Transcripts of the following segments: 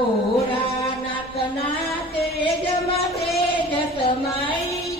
ભોળાનાથના તેજમાં તેજ સમાઈ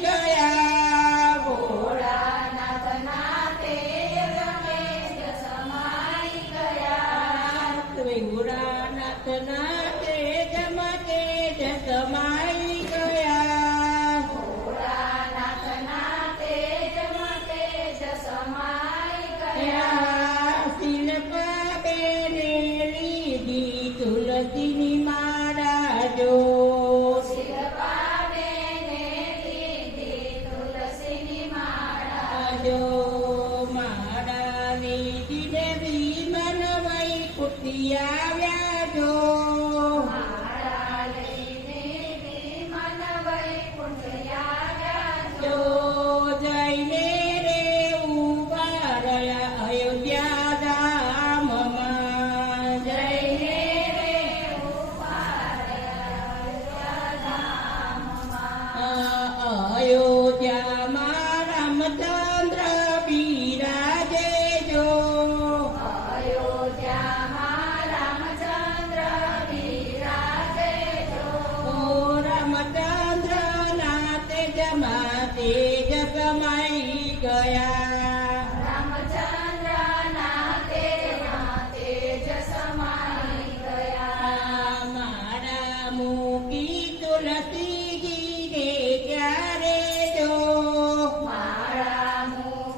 આવ્યા જો માળા લઈને વિમન વૈકુંઠ આવ્યા જો. તેજ સમાઈ ગયા રામચંદ્રના તેજમાં તેજ સમાઈ ગયા. મારા મૂકી તુલસીજીને ક્યારે જો મારા મૂકી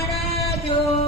તેજમાં